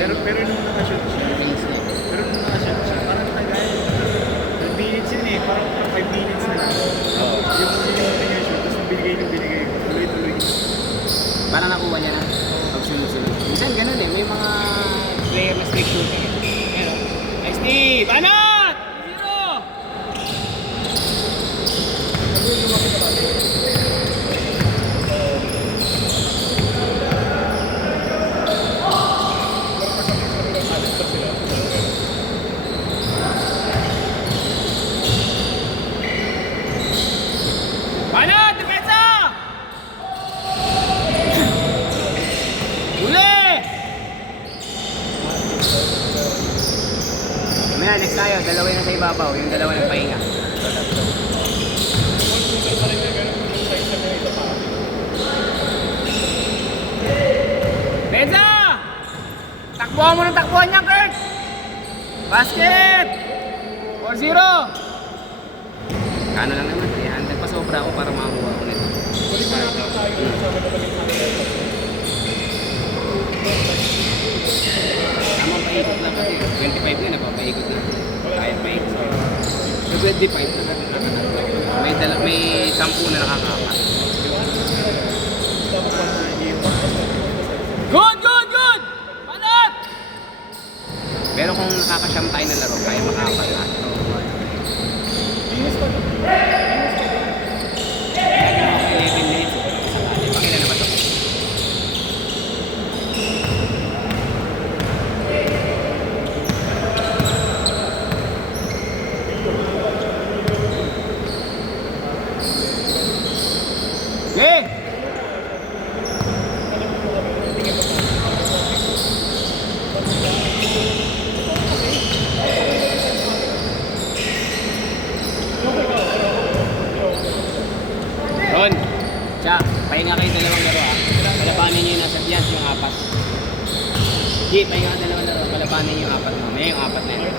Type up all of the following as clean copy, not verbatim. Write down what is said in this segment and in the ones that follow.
Pero nung nakashoot siya, parang tagay. 2 minutes yun eh, parang 5 minutes na lang. Yung kanyang shoot, tapos binigay ko, tuloy-tuloy. Parang nakuha niya na. Pag sunod-sunod. Minsan ganun eh, may mga player na strict shooting eh. Pero, nice Steve! Banat! 0! Banat! Depensa! Uli! Mamaya, next tayo. Dalawa yung nasa ibabaw. Yung dalawa ng pahinga. Benza! Takbuhan mo ng takbuhan niya, Kurt! Basket! 4-0! Kano lang naman, 300 pa sobra ako para makakuha ko nito. Tamang paikot lang kasi, 25 na, napapaikot na. Kaya paikot. So 25 na, may 10 na nakakapat. Good! Palat! Pero kung nakakasyam tayo na laro, kaya makakapat na. Lagi mo ako 11 minutes. Pakila na ba ito? Okay! Ron, siya, pahinga kayo dalawang laro ha. Palabanin nyo yung nasa Pias, yung 4. Di, pahinga kayo dalawang laro. Palabanin nyo yung 4 mo. May yung 4 na yun.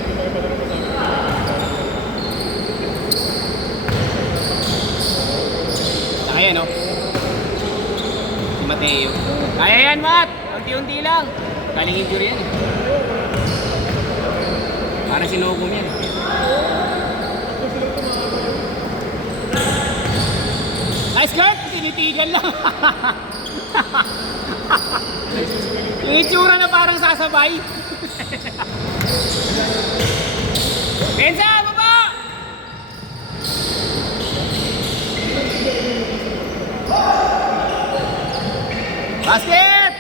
Saka yan o. Si Mateo. Kaya yan, Mat! Unti-unti lang. Galing injury yan eh. Parang sinugom yan eh. Nice Kurt! Tinitigan lang. Yung itsura na parang sasabay. Benza! Baba! Basket!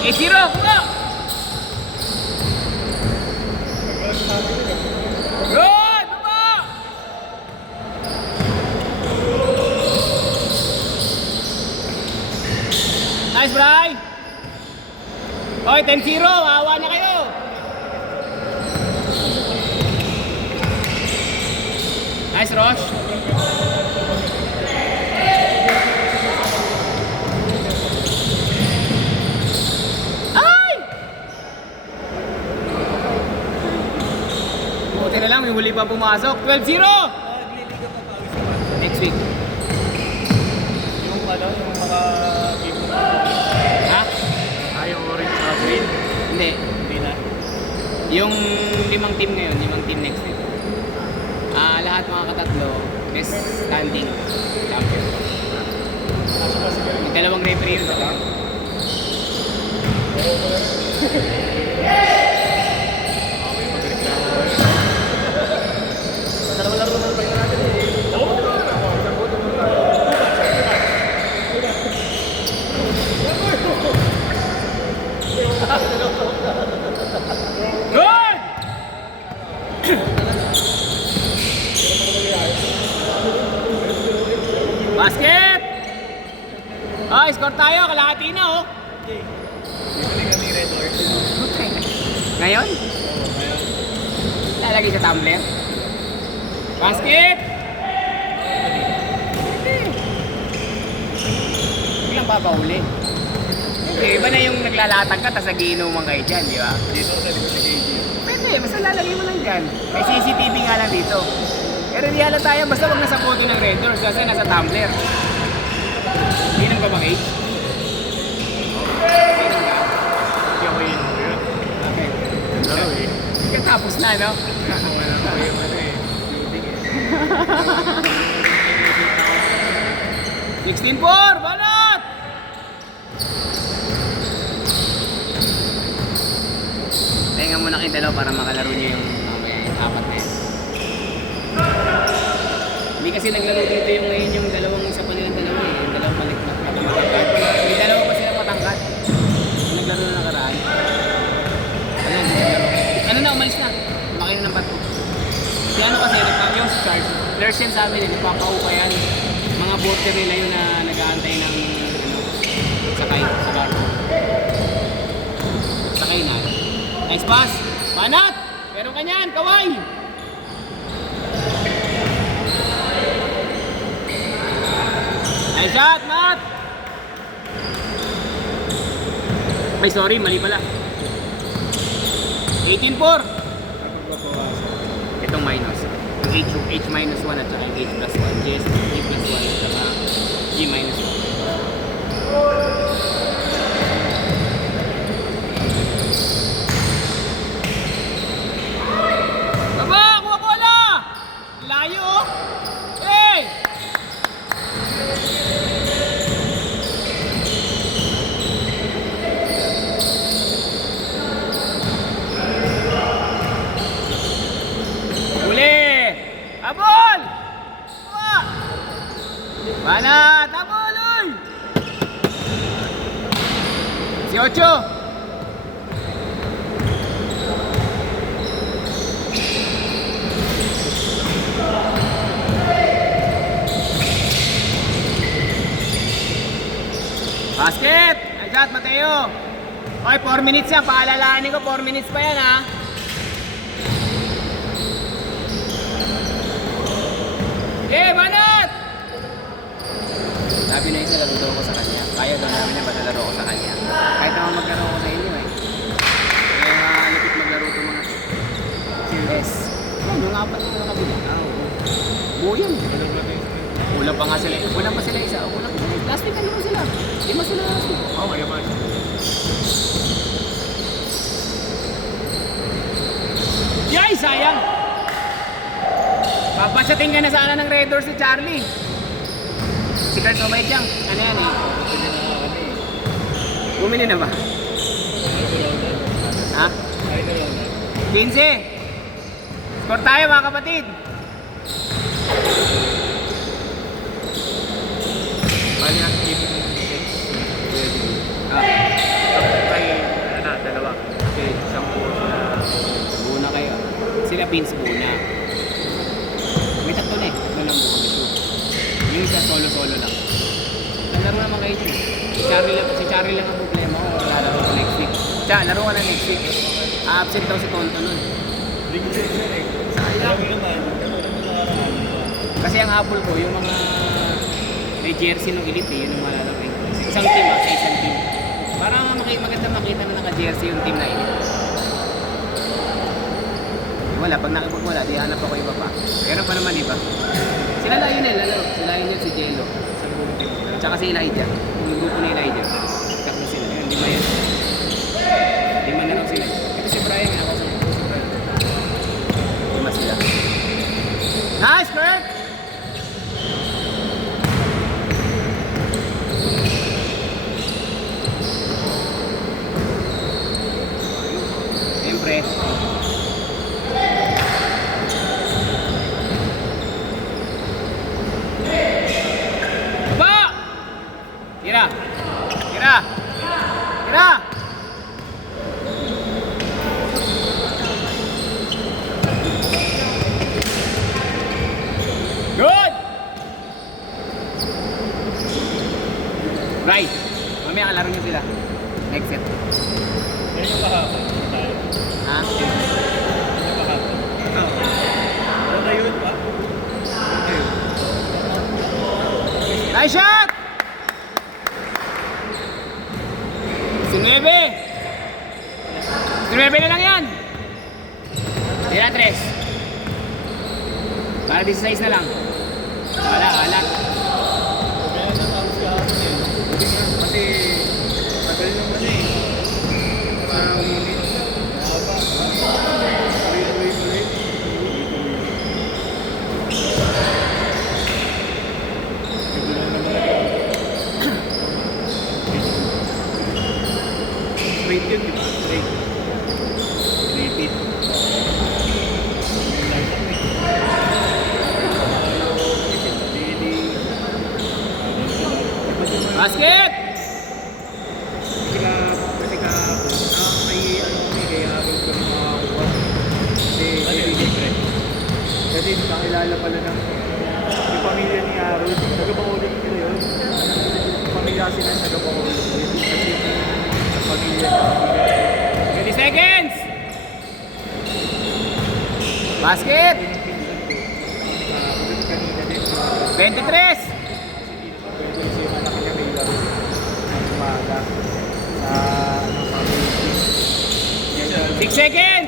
8-0! Kuha! Good! Baba! Nice, Bray! Oy, 10-0! Awa na kayo! Nice, Rosh! Ay! Buti na lang, may huli pa pumasok. 12-0! Next week. Yung mga game mo. Ha? Yung orange sa green. Hindi. Hindi na. Yung 5 team ngayon, 5 team next week. Lahat mga katatlo, best standing champion. May 2 referee yun sa camp. Dalawang laro naman pahinga natin eh. Good! Basket! Oh, score tayo, kalahati na oh. Ngayon? Lalagay sa tumbler. Basket! Biglang papahuli. Iba na yung naglalatag ka, tapos nagiinuman kayo dyan, di ba? Dito sa likod ni KG. Pwede, basta lalagay mo lang dyan. May CCTV nga lang dito. Pero di halata tayo, basta wag nasa photo ng Red Doors kasi nasa tumbler. Hindi nang ba, Cage? Hindi nang ba? na, no? Wala pa yung ano eh. Shooting eh. 16-4! Banat! Pahinga muna kayong dalawa para makalaro nyo yung mamaya yung apat na yan. Hindi kasi naglaro dito yung ngayon yung dalawang isa pa nilang dalawa eh. Yung dalawang balik na matangkad. May dalawa pa silang matangkad. Yung naglaro na nakaraan. Ano, hindi naglaro. Ano na, umalis na. Lumaki na ng bato. Si ano kasi, yung stars. Players yan sa amin eh, nagpapaupa yan. Mga boter nila yun na nag-aantay ng ano, sakay sa barko. Sakay na. Nice pass! Banat! Meron ka niyan, Kaway! Nice shot, Matt! Ay, sorry, mali pala. 18-4! Itong minus. Yung H minus 1 at saka yung H plus 1. G plus 1 at saka G minus 1. Baba! Kuha bola! Layo oh! Hey! Abol! Kuha! Banat! Abol! Uy! Si Ocho! Basket! Ay shot, Mateo! Okay, 4 minutes yan. Paalalahanin ko, 4 minutes pa yan ha. Eh, Banat! Sabi na isa, laro daw ko sa kanya. Kaya daw namin niya, matalaro ko sa kanya. Kahit naman maglaro ko sa inyo eh. Kaya malapit maglaro ito mga yes. Yan, yung apat na nakabila. Buo yan. Kulang pa nga sila. Kulang pa sila isa. Kulang pa sila. Last week ano sila? Lima sila last week. Oo, kaya ba? Yay! Sayang! Papasating ka na sana ng Red Doors si Charlie. Si Kurt Obayjang. Ano yan eh? Bumili na ba? Ha? 15. Score tayo mga kapatid. Bali ang team dalawa. Kasi isang Buna kayo. Sila Pins Buna. May tatlo na eh. Tatlo lang buka may shoot. Yung isa solo-solo lang. Laro naman kayo dyan. Si Charlie lang ang problema ko. Lalaro ko next week. Laro ka na next week. Absent daw si Tonto nun. Sayang. Kasi ang habol ko, yung mga may jersey ng elite eh, yun ang malalaro eh. Isang team sa isang team. Para maganda makita na naka-jersey yung team na elite. Wala, pag nakipagwala, di hanap ako iba pa. Pero pa naman iba. Sila lang yun eh, lalo. Sila yun si Jello. Tsaka si Elijah. Yung grupo ni Elijah. Tatlo sila. Yun, lima yan. Lima na lang sila. Ito si Brian, ako sa grupo si Brian. Lima sila. Nice, Kurt! Siyempre. Tira! Tira! Tira! Good! Right! Mamaya kalaro nyo sila. Next set. Yan yung kahapon. Ha? Yan yung kahapon. Ano na yun pa? Nice shot! 19! 19 na lang yan! Tira 3. Para 16 na lang. Wala, wala. Kasi tagal naman eh. Sa minutes. Straight yun, di ba? Straight. Repeat. Basket! Kasi ka, may ano kami, kaya ako kami makakuha. Kasi nakilala pala ng yung pamilya ni Aaron, taga-Bacolod nila yun. Pamilya sila ng taga-Bacolod. Kasi yung pamilya niya, 20 seconds! Basket! kanina din. 23! Kasi yung anak niya may laro ng umaga sa ano, 6 seconds!